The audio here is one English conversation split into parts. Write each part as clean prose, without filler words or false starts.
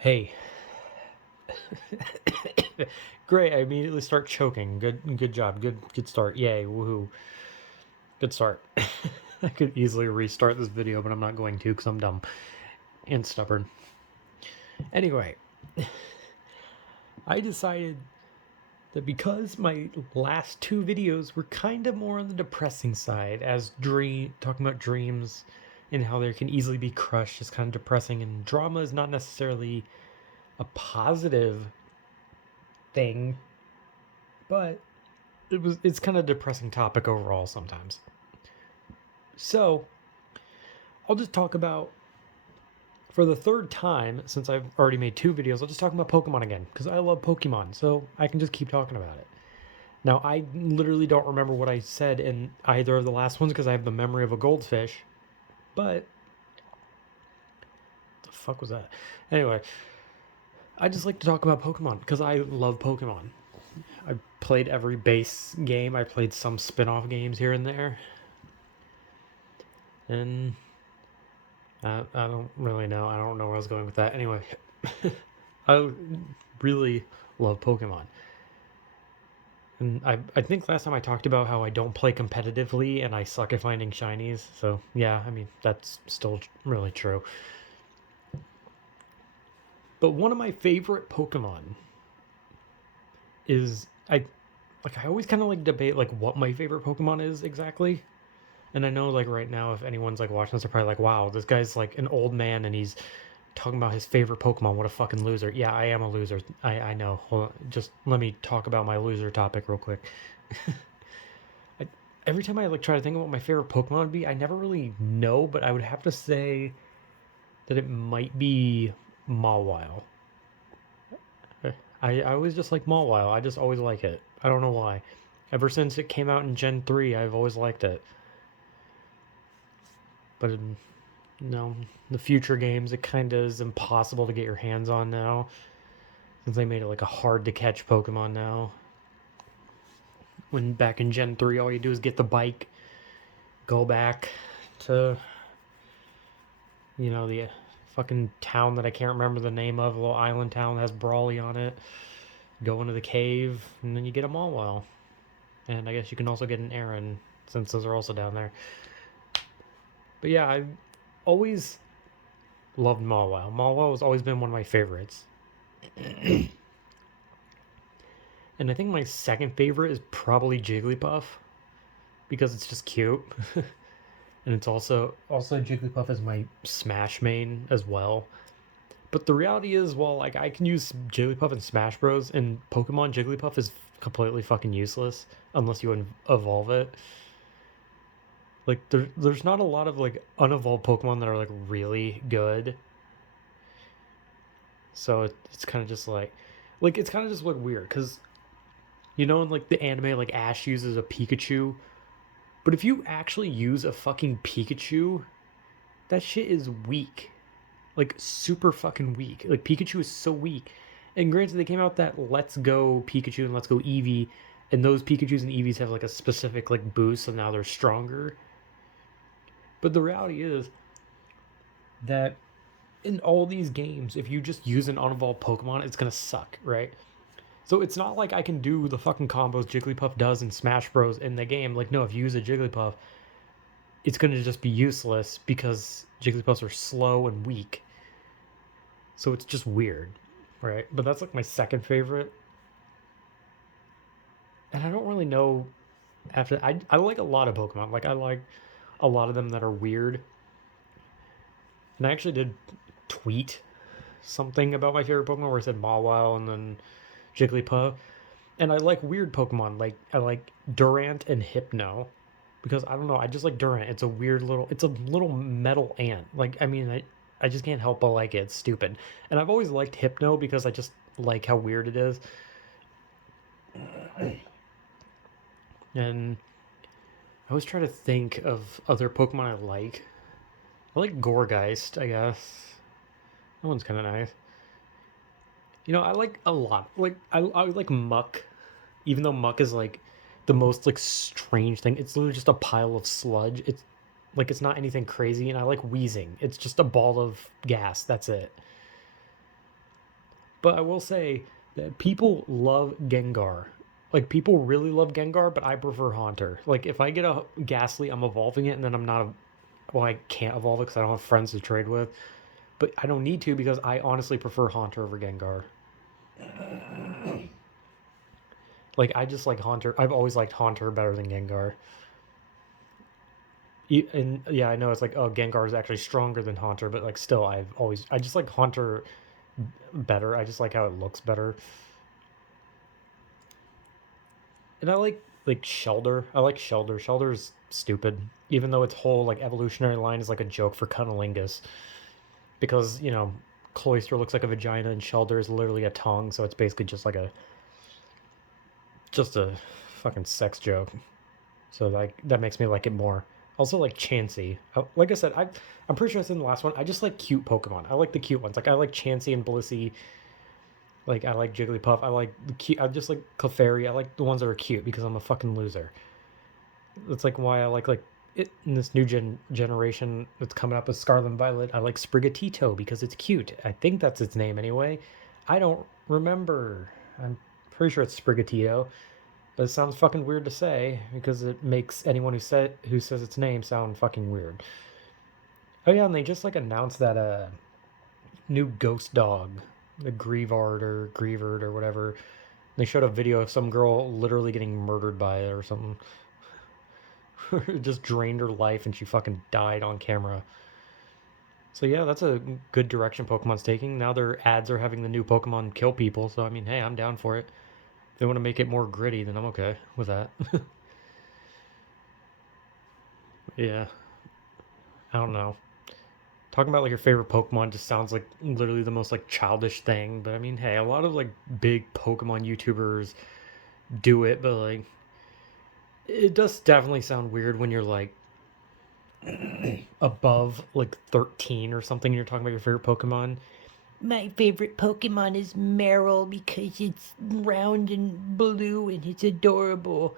Hey. Great, I immediately start choking. Good job. Good start. Yay, woohoo. Good start. I could easily restart this video, but I'm not going to because I'm dumb and stubborn. Anyway, I decided that because my last two videos were kind of more on the depressing side, as talking about dreams and how they can easily be crushed is kind of depressing, and drama is not necessarily a positive thing, but it's kind of a depressing topic overall sometimes. So I'll just talk about, for the third time since I've already made two videos, I'll just talk about Pokemon again because I love Pokemon, so I can just keep talking about it. Now, I literally don't remember what I said in either of the last ones because I have the memory of a goldfish, but the fuck was that? Anyway, I just like to talk about Pokemon because I love Pokemon. I played every base game. I played some spin-off games here and there. And I don't really know. I don't know where I was going with that. Anyway, I really love Pokemon. And I think last time I talked about how I don't play competitively and I suck at finding shinies. So, yeah, I mean, that's still really true. But one of my favorite Pokemon is I always kind of like debate like what my favorite Pokemon is exactly. And I know like right now if anyone's like watching this they're probably like, "Wow, this guy's like an old man and he's talking about his favorite Pokemon. What a fucking loser." Yeah, I am a loser. I know. Hold on. Just let me talk about my loser topic real quick. I, every time I like try to think about what my favorite Pokemon would be, I never really know, but I would have to say that it might be Mawile. I always just like Mawile. I just always like it. I don't know why. Ever since it came out in Gen 3, I've always liked it. But no, the future games, it kind of is impossible to get your hands on now. Since they made it like a hard to catch Pokemon now. When back in Gen 3, all you do is get the bike, go back to, the fucking town that I can't remember the name of, a little island town that has Brawly on it. Go into the cave, and then you get a Mawile. And I guess you can also get an Aaron, since those are also down there. But yeah, I always loved Mawile. Mawile has always been one of my favorites. And I think my second favorite is probably Jigglypuff because it's just cute. And it's also Jigglypuff is my Smash main as well. But the reality is, well, like I can use Jigglypuff in Smash Bros. And Pokemon Jigglypuff is completely fucking useless unless you evolve it. Like there's not a lot of like unevolved Pokemon that are like really good. So it's kind of just like it's kind of just like weird because in like the anime, like Ash uses a Pikachu, but if you actually use a fucking Pikachu, that shit is weak. Like super fucking weak. Like Pikachu is so weak. And granted, they came out that Let's Go Pikachu and Let's Go Eevee, and those Pikachu's and Eevees have like a specific like boost, so now they're stronger. But the reality is that in all these games, if you just use an unevolved Pokemon, it's gonna suck, right? So it's not like I can do the fucking combos Jigglypuff does in Smash Bros. In the game. Like, no, if you use a Jigglypuff, it's gonna just be useless because Jigglypuffs are slow and weak. So it's just weird, right? But that's like my second favorite. And I don't really know after I like a lot of Pokemon. Like I like a lot of them that are weird. And I actually did tweet something about my favorite Pokemon where I said Mawile and then Jigglypuff. And I like weird Pokemon. Like I like Durant and Hypno. Because I don't know, I just like Durant. It's a little metal ant. Like I mean I just can't help but like it. It's stupid. And I've always liked Hypno because I just like how weird it is. And I always try to think of other Pokemon I like. I like Gourgeist, I guess. That one's kind of nice. I like a lot. Like I like Muck, even though Muck is like the most like strange thing. It's literally just a pile of sludge. It's not anything crazy, and I like Wheezing. It's just a ball of gas. That's it. But I will say that people love Gengar. Like, people really love Gengar, but I prefer Haunter. Like, if I get a Ghastly, I'm evolving it, and then I'm not. Well, I can't evolve it because I don't have friends to trade with. But I don't need to because I honestly prefer Haunter over Gengar. Like, I just like Haunter. I've always liked Haunter better than Gengar. And yeah, I know it's like, oh, Gengar is actually stronger than Haunter, but like, still, I just like Haunter better. I just like how it looks better. And I like Shelder. I like Shelder. Shelder's stupid, even though its whole like evolutionary line is like a joke for Cunnilingus, because Cloyster looks like a vagina and Shelder is literally a tongue, so it's basically just a fucking sex joke. So like that makes me like it more. Also like Chansey. Like I said, I'm pretty sure I said in the last one. I just like cute Pokemon. I like the cute ones. Like I like Chansey and Blissey. Like I like Jigglypuff. I like the cute. I just like Clefairy. I like the ones that are cute because I'm a fucking loser. That's like why I like it in this new generation that's coming up with Scarlet and Violet. I like Sprigatito because it's cute. I think that's its name anyway. I don't remember. I'm pretty sure it's Sprigatito. But it sounds fucking weird to say because it makes anyone who says its name sound fucking weird. Oh yeah, and they just like announced that new ghost dog, the Grievard or whatever. They showed a video of some girl literally getting murdered by it or something. It just drained her life and she fucking died on camera. So yeah, that's a good direction Pokemon's taking. Now their ads are having the new Pokemon kill people, so I mean, hey, I'm down for it. If they want to make it more gritty, then I'm okay with that. Yeah, I don't know. Talking about like your favorite Pokemon just sounds like literally the most like childish thing, but I mean, hey, a lot of like big Pokemon YouTubers do it, but like it does definitely sound weird when you're like above like 13 or something and you're talking about your favorite Pokemon. My favorite Pokemon is Meryl because it's round and blue and it's adorable.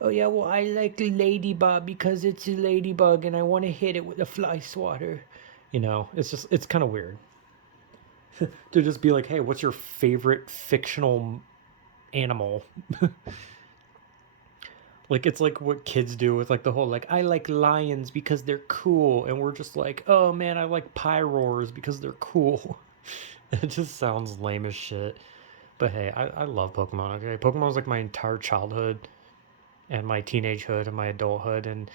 Oh yeah, well I like Ladybug because it's a ladybug and I want to hit it with a fly swatter. It's kind of weird to just be like, hey, what's your favorite fictional animal? Like it's like what kids do with like the whole like I like lions because they're cool, and we're just like, oh man, I like Pyroars because they're cool. It just sounds lame as shit. But hey, I love Pokemon. Okay, Pokemon was like my entire childhood and my teenagehood and my adulthood, and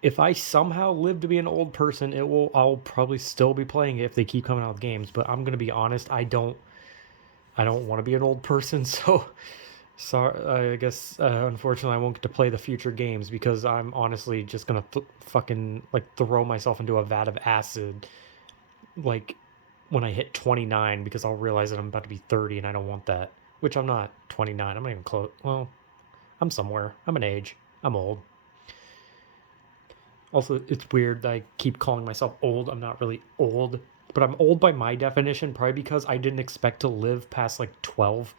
if I somehow live to be an old person, I'll probably still be playing it if they keep coming out with games. But I'm gonna be honest, I don't want to be an old person, so sorry. I guess unfortunately I won't get to play the future games because I'm honestly just gonna fucking like throw myself into a vat of acid like when I hit 29 because I'll realize that I'm about to be 30 and I don't want that. Which I'm not 29. I'm not even close. Well, I'm somewhere. I'm an age. I'm old. Also, it's weird that I keep calling myself old. I'm not really old, but I'm old by my definition, probably because I didn't expect to live past like 12.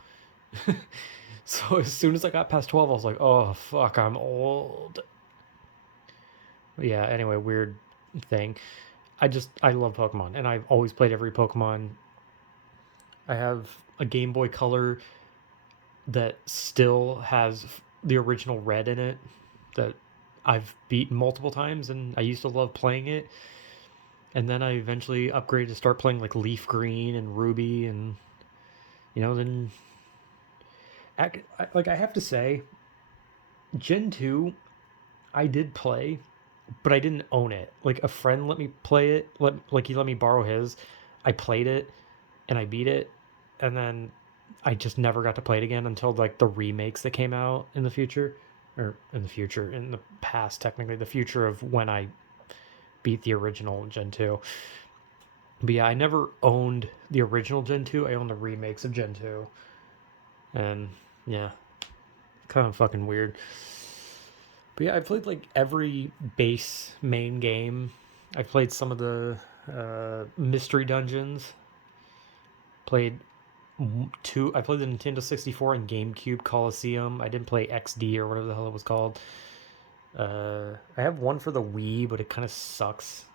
So as soon as I got past 12, I was like, oh, fuck, I'm old. Yeah, anyway, weird thing. I love Pokemon, and I've always played every Pokemon. I have a Game Boy Color that still has the original red in it that I've beaten multiple times, and I used to love playing it. And then I eventually upgraded to start playing like Leaf Green and Ruby, and then like I have to say, Gen 2 I did play, but I didn't own it. Like a friend let me play it, like he let me borrow his. I played it and I beat it, and then I just never got to play it again until like the remakes that came out in the future, or in the past, technically the future of when I beat the original Gen 2. But yeah, I never owned the original Gen 2. I owned the remakes of Gen 2. And yeah, kind of fucking weird. But yeah, I played like every base main game. I played some of the mystery dungeons. Played two. I played the Nintendo 64 and GameCube Coliseum. I didn't play XD or whatever the hell it was called. I have one for the Wii, but it kind of sucks.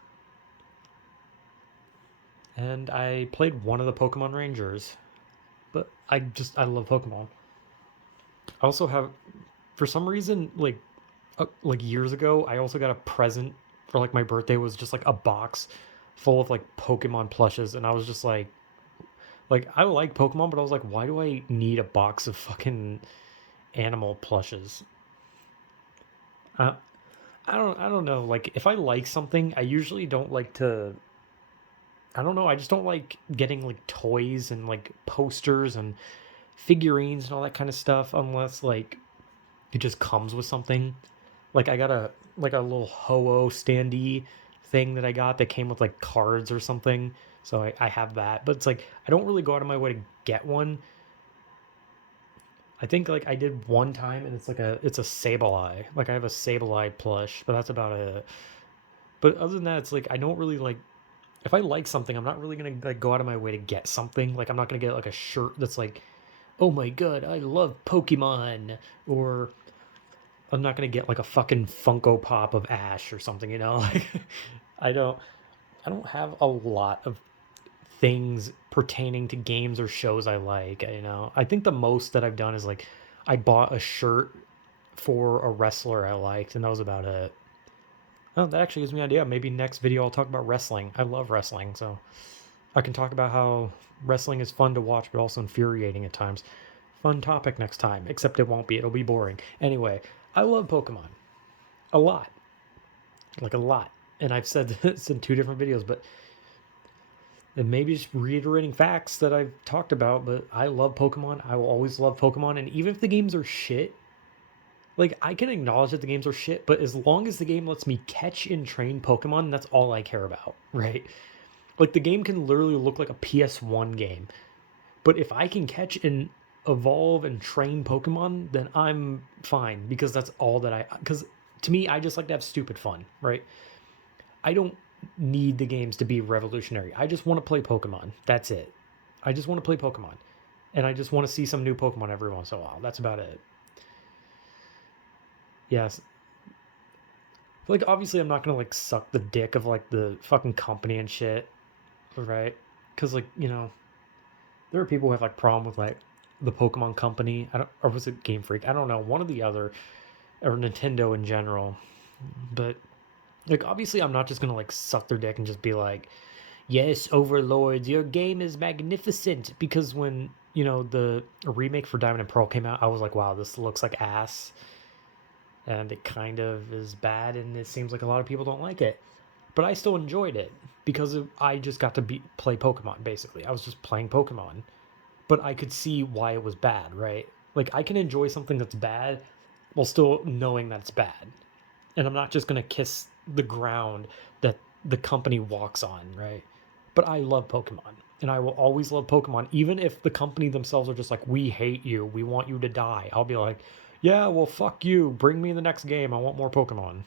And I played one of the Pokemon Rangers. But I love Pokemon. I also have, for some reason, like years ago, I also got a present for like my birthday was just like a box full of like Pokemon plushes, and I was just like I like Pokemon, but I was like, why do I need a box of fucking animal plushes? Uh, I don't know. Like if I like something, I usually don't like to. I don't know. I just don't like getting like toys and like posters and figurines and all that kind of stuff unless like it just comes with something. Like I got a little Ho-Oh standee thing that I got that came with like cards or something. So I have that. But it's like I don't really go out of my way to get one. I think like I did one time and it's a Sableye. Like I have a Sableye plush, but that's about it. But other than that, it's like I don't really like if I like something, I'm not really gonna like go out of my way to get something. Like I'm not gonna get like a shirt that's like, oh my god, I love Pokemon, or I'm not gonna get like a fucking Funko Pop of Ash or something, you know? Like I don't I don't have a lot of things pertaining to games or shows I like, you know. I think the most that I've done is like I bought a shirt for a wrestler I liked, and that was about it. Oh, that actually gives me an idea. Maybe next video I'll talk about wrestling. I love wrestling, so I can talk about how wrestling is fun to watch but also infuriating at times. Fun topic next time, except it won't be. It'll be boring. Anyway, I love Pokemon. A lot. Like a lot. And I've said this in two different videos, but and maybe just reiterating facts that I've talked about, but I love Pokemon. I will always love Pokemon. And even if the games are shit, like I can acknowledge that the games are shit, but as long as the game lets me catch and train Pokemon, that's all I care about, right? Like the game can literally look like a PS1 game, but if I can catch and evolve and train Pokemon, then I'm fine because that's all that I. Because to me, I just like to have stupid fun, right? I don't need the games to be revolutionary. I just want to play Pokemon. That's it. I just want to play Pokemon, and I just want to see some new Pokemon every once in a while. That's about it. Yes, like obviously I'm not gonna like suck the dick of like the fucking company and shit, right? Because like there are people who have like problem with like the Pokemon Company. I don't, or was it Game Freak? I don't know, one or the other, or Nintendo in general. But like obviously, I'm not just gonna like suck their dick and just be like, "Yes, overlords, your game is magnificent." Because when the remake for Diamond and Pearl came out, I was like, "Wow, this looks like ass," and it kind of is bad, and it seems like a lot of people don't like it. But I still enjoyed it because I just got to play Pokemon. Basically, I was just playing Pokemon, but I could see why it was bad, right? Like I can enjoy something that's bad while still knowing that it's bad. And I'm not just going to kiss the ground that the company walks on, right? But I love Pokemon. And I will always love Pokemon, even if the company themselves are just like, we hate you. We want you to die. I'll be like, yeah, well, fuck you. Bring me the next game. I want more Pokemon.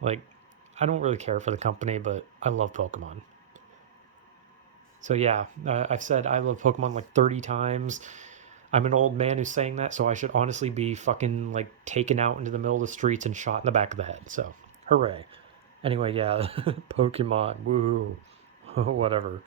Like, I don't really care for the company, but I love Pokemon. So yeah, I've said I love Pokemon like 30 times. I'm an old man who's saying that, so I should honestly be fucking like taken out into the middle of the streets and shot in the back of the head. So, hooray. Anyway, yeah, Pokemon, woohoo, whatever.